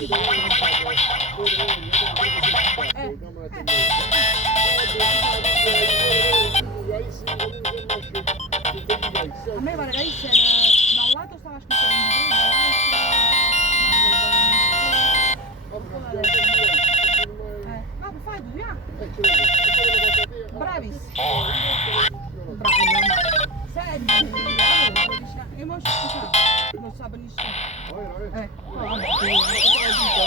A me pare che da un lato stava scritto 23, no, fai tu, via. Bravissimo. Bravo, senti, e mo scusa, non sa benissimo.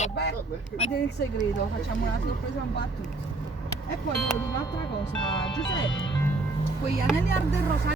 Vabbè, ma tieni il segreto, facciamo una sorpresa un po' a tutti. E poi devo dire un'altra cosa, Giuseppe, quegli anelli al del rosario